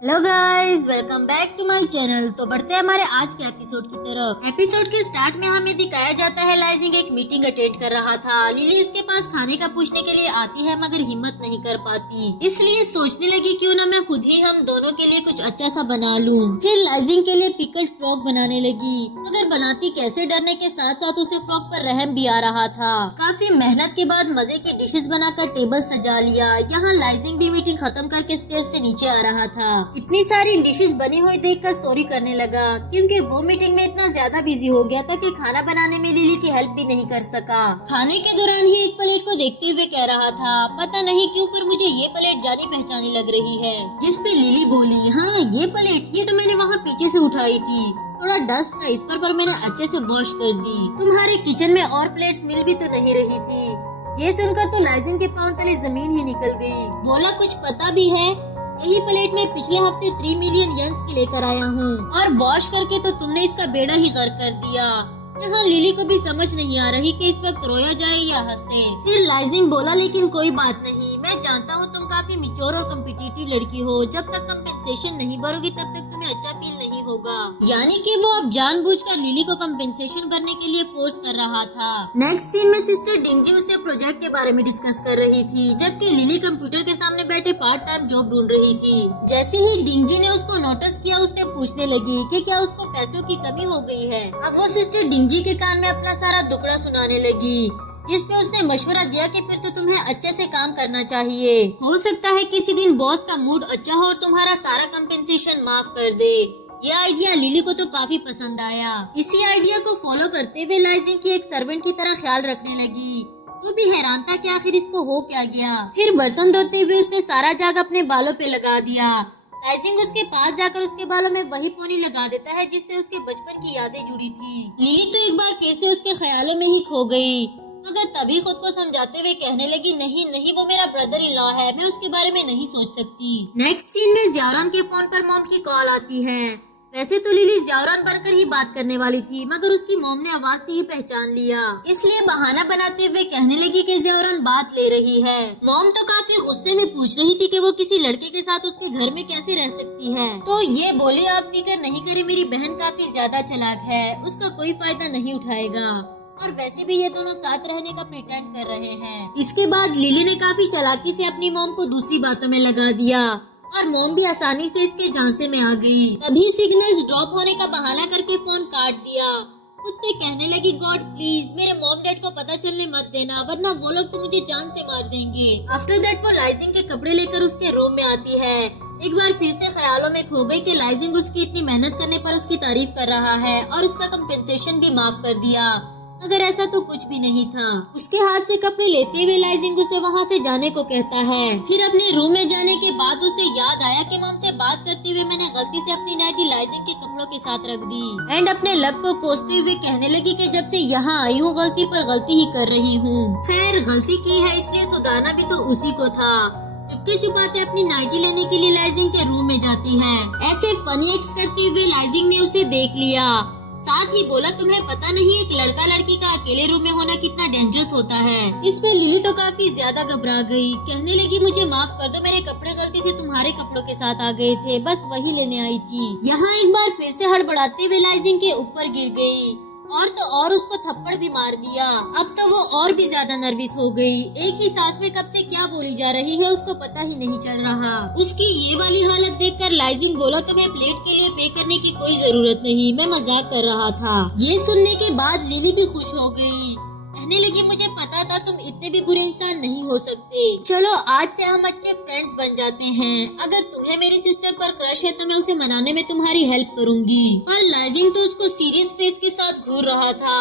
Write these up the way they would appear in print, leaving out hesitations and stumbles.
Hello guys, welcome back to my channel. तो बढ़ते हैं हमारे आज के एपिसोड की तरफ। एपिसोड के स्टार्ट में हमें दिखाया जाता है लाइजिंग एक मीटिंग अटेंड कर रहा था। लिली उसके पास खाने का पूछने के लिए आती है मगर हिम्मत नहीं कर पाती, इसलिए सोचने लगी क्यों ना मैं खुद ही हम दोनों के लिए कुछ अच्छा सा बना लूं। फिर लाइजिंग के लिए पिकल्ड फ्रॉक बनाने लगी, मगर बनाती कैसे डरने के साथ साथ उसे फ्रॉक पर रहम भी आ रहा था। काफी मेहनत के बाद मजे की डिशेस बनाकर टेबल सजा लिया। यहाँ लाइजिंग भी मीटिंग खत्म करके स्टेज से नीचे आ रहा था। इतनी सारी डिशेस बनी हुई देखकर सॉरी करने लगा, क्योंकि वो मीटिंग में इतना ज्यादा बिजी हो गया था कि खाना बनाने में लिली की हेल्प भी नहीं कर सका। खाने के दौरान ही एक प्लेट को देखते हुए कह रहा था, पता नहीं क्यों पर मुझे ये प्लेट जानी पहचानी लग रही है। जिसपे लिली बोली, हाँ ये प्लेट, ये तो मैंने वहाँ पीछे से उठाई थी, थोड़ा डस्ट था इस पर मैंने अच्छे से वॉश कर दी। तुम्हारे किचन में और प्लेट्स मिल भी तो नहीं रही थी। ये सुनकर तो लाइजिंग के पांव तले जमीन ही निकल गई। बोला, कुछ पता भी है? यही प्लेट में पिछले हफ्ते 3 मिलियन यंस की लेकर आया हूँ और वॉश करके तो तुमने इसका बेड़ा ही गर्क कर दिया। यहाँ लिली को भी समझ नहीं आ रही कि इस वक्त रोया जाए या हंसे। फिर लाइजिंग बोला, लेकिन कोई बात नहीं, मैं जानता हूँ तुम काफी मैच्योर और कॉम्पिटिटिव लड़की हो। जब तक कंपेंसेशन नहीं भरोगी तब तक तुम्हें अच्छा फील नहीं होगा। यानी कि वो अब जानबूझकर लिली को कंपेंसेशन भरने के लिए फोर्स कर रहा था। नेक्स्ट सीन में सिस्टर डिंगजी उससे प्रोजेक्ट के बारे में डिस्कस कर रही थी, जबकि लिली कंप्यूटर के सामने बैठे पार्ट टाइम जॉब ढूंढ रही थी। जैसे ही डिंगजी ने उसको नोटिस किया, उससे पूछने लगी कि क्या उसको पैसों की कमी हो गई है। अब वो सिस्टर डिंगजी के कान में अपना सारा दुखड़ा सुनाने लगी, जिसपे उसने मशवरा दिया कि फिर तो तुम्हें अच्छे से काम करना चाहिए। हो सकता है किसी दिन बॉस का मूड अच्छा हो और तुम्हारा सारा कंपेंसेशन माफ कर दे। ये आइडिया लिली को तो काफी पसंद आया। इसी आइडिया को फॉलो करते हुए लाइजिंग की एक सर्वेंट की तरह ख्याल रखने लगी। वो भी हैरान था कि आखिर इसको हो क्या गया। फिर बर्तन धोते हुए उसने सारा जाग अपने बालों पे लगा दिया। लाइजिंग उसके पास जाकर उसके बालों में वही पोनी लगा देता है जिससे उसके बचपन की यादें जुड़ी थी। लिली तो एक बार फिर से उसके ख्यालों में ही खो गई, मगर तभी खुद को समझाते हुए कहने लगी, नहीं नहीं, वो मेरा ब्रदर इन लॉ है, मैं उसके बारे में नहीं सोच सकती। नेक्स्ट सीन में ज़ावरान के फोन पर मॉम की कॉल आती है। वैसे तो लिली ज़ावरान बनकर ही बात करने वाली थी, मगर उसकी मॉम ने आवाज से ही पहचान लिया, इसलिए बहाना बनाते हुए कहने लगी कि ज़ावरान बात ले रही है। मॉम तो काफी गुस्से में पूछ रही थी कि वो किसी लड़के के साथ उसके घर में कैसे रह सकती है। तो ये बोली, आप फिक्र नहीं करें, मेरी बहन काफी ज्यादा चालाक है, उसका कोई फायदा नहीं उठाएगा, और वैसे भी ये दोनों साथ रहने का प्रिटेंड कर रहे हैं। इसके बाद लिली ने काफी चालाकी से अपनी मॉम को दूसरी बातों में लगा दिया और मॉम भी आसानी से इसके झांसे में आ गई। तभी सिग्नल्स ड्रॉप होने का बहाना करके फोन काट दिया। खुद से कहने लगी, गॉड प्लीज मेरे मॉम डैड को पता चलने मत देना, वरना वो लोग तो मुझे जान से मार देंगे। आफ्टर दैट वो लाइजिंग के कपड़े लेकर उसके रूम में आती है। एक बार फिर से ख्यालों में खो गई कि लाइजिंग उसकी इतनी मेहनत करने पर उसकी तारीफ कर रहा है और उसका कंपेंसेशन भी माफ कर दिया, मगर ऐसा तो कुछ भी नहीं था। उसके हाथ से कपड़े लेते हुए लाइजिंग उसे वहाँ से जाने को कहता है। फिर अपने रूम में जाने के बाद उसे याद आया कि मॉम से बात करते हुए मैंने गलती से अपनी नाइटी लाइजिंग के कपड़ों के साथ रख दी, एंड अपने लक को कोसते हुए कहने लगी कि जब से यहाँ आई हूँ गलती पर गलती ही कर रही हूँ। खैर गलती की है इसलिए सुधारना भी तो उसी को था। चुपके छुपाते अपनी नाइटी लेने के लिए लाइजिंग के रूम में जाती है। ऐसे फनी एक्ट्स करते हुए लाइजिंग ने उसे देख लिया, साथ ही बोला, तुम्हें पता नहीं एक लड़का लड़की का अकेले रूम में होना कितना डेंजरस होता है। इसमें लिली तो काफी ज्यादा घबरा गई, कहने लगी, मुझे माफ कर दो, मेरे कपड़े गलती से तुम्हारे कपड़ों के साथ आ गए थे, बस वही लेने आई थी। यहाँ एक बार फिर से हड़बड़ाते हुए लाइजिंग के ऊपर गिर गई और तो और उसको थप्पड़ भी मार दिया। अब तो वो और भी ज्यादा नर्वस हो गई। एक ही सांस में कब से क्या बोली जा रही है उसको पता ही नहीं चल रहा। उसकी ये वाली हालत देखकर लाइजिंग बोला, तुम्हें प्लेट के लिए पे करने की कोई जरूरत नहीं, मैं मजाक कर रहा था। ये सुनने के बाद लिली भी खुश हो गई, कहने लगी, मुझे पता था तुम इतने भी बुरे इंसान नहीं हो सकते। चलो आज से हम अच्छे फ्रेंड्स बन जाते हैं। अगर तुम्हें मेरी सिस्टर पर क्रश है तो मैं उसे मनाने में तुम्हारी हेल्प करूंगी। पर लाइजिंग तो उसको सीरियस फेस के साथ घूर रहा था।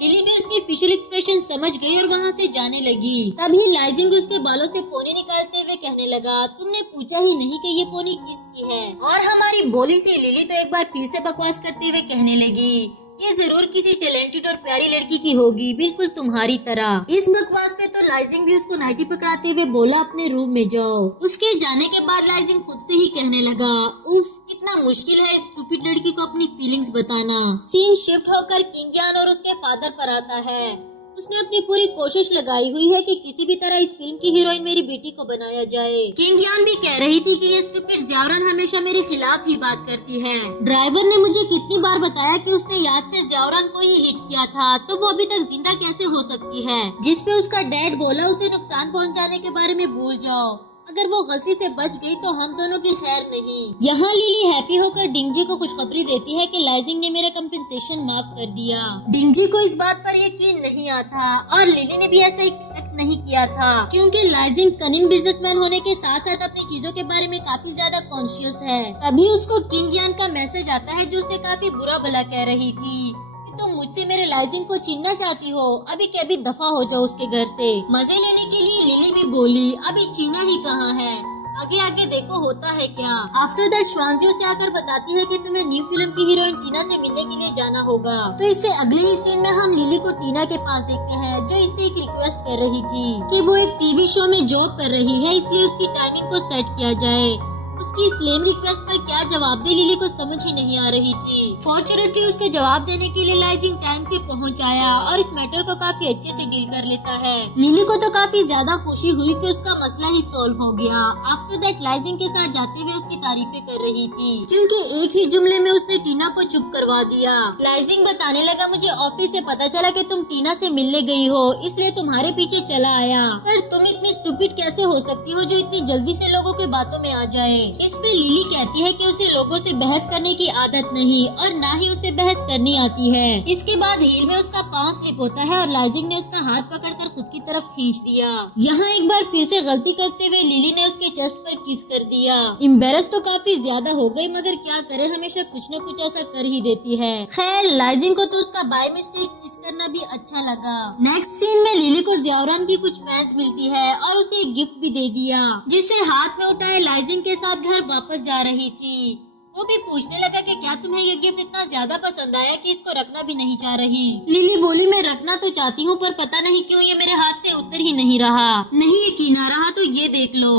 लिली भी उसकी फेशियल एक्सप्रेशन समझ गई और वहाँ से जाने लगी। तभी लाइजिंग उसके बालों से पोनी निकालते हुए कहने लगा, तुमने पूछा ही नहीं कि ये पोनी किसकी है। और हमारी बोली सी लिली तो एक बार फिर से बकवास करते हुए कहने लगी, ये जरूर किसी टैलेंटेड और प्यारी लड़की की होगी, बिल्कुल तुम्हारी तरह। इस बकवास पे तो लाइजिंग भी उसको नाइटी पकड़ाते हुए बोला, अपने रूम में जाओ। उसके जाने के बाद लाइजिंग खुद से ही कहने लगा, उफ कितना मुश्किल है स्टूपिड लड़की को अपनी फीलिंग्स बताना। सीन शिफ्ट होकर किंग यान और उसके फादर पर आता है। उसने अपनी पूरी कोशिश लगाई हुई है कि किसी भी तरह इस फिल्म की हीरोइन मेरी बेटी को बनाया जाए। किंग यान भी कह रही थी कि ये स्टूपिड ज़्याओरन हमेशा मेरे खिलाफ ही बात करती है। ड्राइवर ने मुझे कितनी बार बताया कि उसने याद से ज़्याओरन को ही हिट किया था, तो वो अभी तक जिंदा कैसे हो सकती है। जिसपे उसका डैड बोला उसे नुकसान पहुँचाने के बारे में भूल जाओ, अगर वो गलती से बच गई तो हम दोनों की खैर नहीं। यहाँ लिली हैप्पी होकर डिंगजी को खुशखबरी देती है कि लाइजिंग ने मेरा कंपेंसेशन माफ कर दिया। डिंगजी को इस बात पर यकीन नहीं आता और लिली ने भी ऐसा एक्सपेक्ट नहीं किया था, क्योंकि लाइजिंग कनिंग बिजनेसमैन होने के साथ साथ अपनी चीजों के बारे में काफी ज्यादा कॉन्शियस है। तभी उसको किंग यान का मैसेज आता है जो उसे काफी बुरा भला कह रही थी। तुम मुझसे मेरे लाइजिंग को छीनना चाहती हो, अभी के अभी दफा हो जाओ उसके घर से। मजे लेने के लिए लिली भी बोली, अभी छीना ही कहाँ है, आगे आगे देखो होता है क्या। आफ्टर दैट श्वानजी उसे आकर बताती है कि तुम्हें न्यू फिल्म की हीरोइन टीना से मिलने के लिए जाना होगा। तो इससे अगले ही सीन में हम लिली को टीना के पास देखते हैं, जो इससे एक रिक्वेस्ट कर रही थी कि वो एक टीवी शो में जॉब कर रही है, इसलिए उसकी टाइमिंग को सेट किया जाए। उसकी इस लेम रिक्वेस्ट पर क्या जवाब दे लिली को समझ ही नहीं आ रही थी। फॉर्चुनेटली उसके जवाब देने के लिए लाइजिंग टाइम से पहुंच आया और इस मैटर को काफी अच्छे से डील कर लेता है। लिली को तो काफी ज्यादा खुशी हुई कि उसका मसला ही सॉल्व हो गया। आफ्टर दैट लाइजिंग के साथ जाते हुए उसकी तारीफें कर रही थी, क्योंकि एक ही जुमले में उसने टीना को चुप करवा दिया। लाइजिंग बताने लगा, मुझे ऑफिस से पता चला कि तुम टीना से मिलने गई हो, इसलिए तुम्हारे पीछे चला आया। पर तुम इतनी स्टूपिड कैसे हो सकती हो जो इतनी जल्दी से लोगों के बातों में आ जाए। इस पे लिली कहती है कि उसे लोगों से बहस करने की आदत नहीं और ना ही उसे बहस करनी आती है। इसके बाद हील में उसका पांव स्लिप होता है और लाइजिंग ने उसका हाथ पकड़कर खुद की तरफ खींच दिया। यहाँ एक बार फिर से गलती करते हुए लिली ने उसके चेस्ट पर किस कर दिया। एम्बेरस तो काफी ज्यादा हो गई, मगर क्या करे, हमेशा कुछ न कुछ ऐसा कर ही देती है। खैर लाइजिंग को तो उसका बाय मिस्टेक किस करना भी अच्छा लगा। नेक्स्ट सीन में लिली को ज़्याओरन की कुछ फैंस मिलती है और उसे एक गिफ्ट भी दे दिया, जिसे हाथ में उठाए लाइजिंग के साथ घर वापस जा रही थी। वो भी पूछने लगा कि क्या तुम्हें ये गिफ्ट इतना ज्यादा पसंद आया कि इसको रखना भी नहीं चाह रही। लिली बोली, मैं रखना तो चाहती हूँ पर पता नहीं क्यों ये मेरे हाथ से उतर ही नहीं रहा। नहीं यकीन आ रहा तो ये देख लो।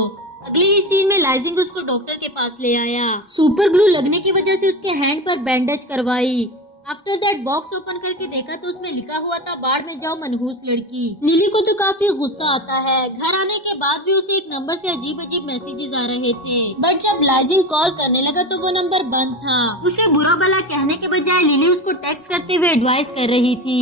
अगले ही सीन में लाइजिंग उसको डॉक्टर के पास ले आया। सुपर ग्लू लगने की वजह से उसके हैंड पर बैंडेज करवाई। आफ्टर दैट बॉक्स ओपन करके देखा तो उसमें लिखा हुआ था, बाढ़ में जाओ मनहूस लड़की। लिली को तो काफी गुस्सा आता है। घर आने के बाद भी उसे एक नंबर से अजीब अजीब मैसेजेस आ रहे थे, बट जब लाइजिंग कॉल करने लगा तो वो नंबर बंद था। उसे बुरा भला कहने के बजाय लिली उसको टेक्स्ट करते हुए एडवाइस कर रही थी,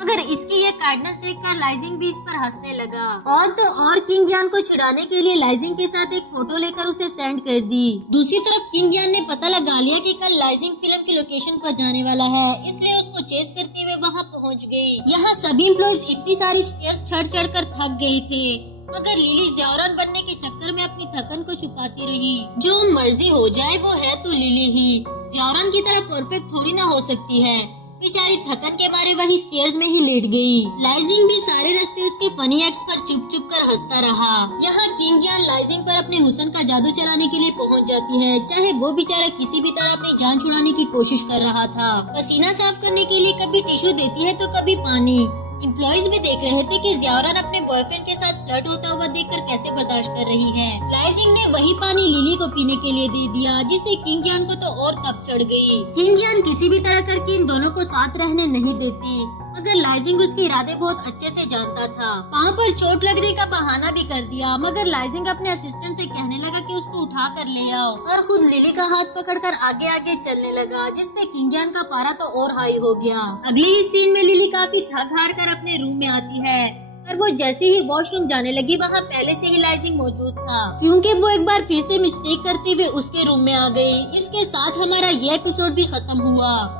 मगर इसकी ये काइंडनेस देखकर लाइजिंग भी इस पर हंसने लगा। और तो और किंग यान को छुड़ाने के लिए लाइजिंग के साथ एक फोटो लेकर उसे सेंड कर दी। दूसरी तरफ किंग यान ने पता लगा लिया कि कल लाइजिंग फिल्म की लोकेशन पर जाने वाला है, इसलिए उसको चेस करते हुए वहाँ पहुँच गई। यहाँ सभी एम्प्लॉइज इतनी सारी स्टेयर्स चढ़ कर थक गए थे, मगर लिली ज़्याओरन बनने के चक्कर में अपनी थकन को छुपाती रही। जो मर्जी हो जाए वो है तो लिली ही, ज़्याओरन की तरह परफेक्ट थोड़ी ना हो सकती है। बेचारी थकन के मारे वही स्टेयर्स में ही लेट गई। लाइजिंग भी सारे रास्ते उसके फनी एक्ट्स पर चुप चुप कर हंसता रहा। यहाँ किंग यान लाइजिंग पर अपने हुस्न का जादू चलाने के लिए पहुँच जाती है, चाहे वो बेचारा किसी भी तरह अपनी जान छुड़ाने की कोशिश कर रहा था। पसीना साफ करने के लिए कभी टिश्यू देती है तो कभी पानी। एम्प्लॉइज भी देख रहे थे कि ज़्याओरन अपने बॉयफ्रेंड के साथ फ्लर्ट होता हुआ देखकर कैसे बर्दाश्त कर रही है। लाइजिंग ने वही पानी लिली को पीने के लिए दे दिया, जिससे किंग यान को तो और तप चढ़ गई। किंग यान किसी भी तरह करके इन दोनों को साथ रहने नहीं देती, मगर लाइजिंग उसके इरादे बहुत अच्छे से जानता था। पाँव पर चोट लगने का बहाना भी कर दिया, मगर लाइजिंग अपने असिस्टेंट से कहने लगा कि उसको उठा कर ले आओ और खुद लिली का हाथ पकड़कर आगे आगे चलने लगा, जिसपे किंग यान का पारा तो और हाई हो गया। अगले ही सीन में लिली काफी थक हार कर अपने रूम में आती है और वो जैसे ही वॉशरूम जाने लगी वहाँ पहले से ही लाइजिंग मौजूद था, क्योंकि वो एक बार फिर से मिस्टेक करते हुए उसके रूम में आ गई। इसके साथ हमारा ये एपिसोड भी खत्म हुआ।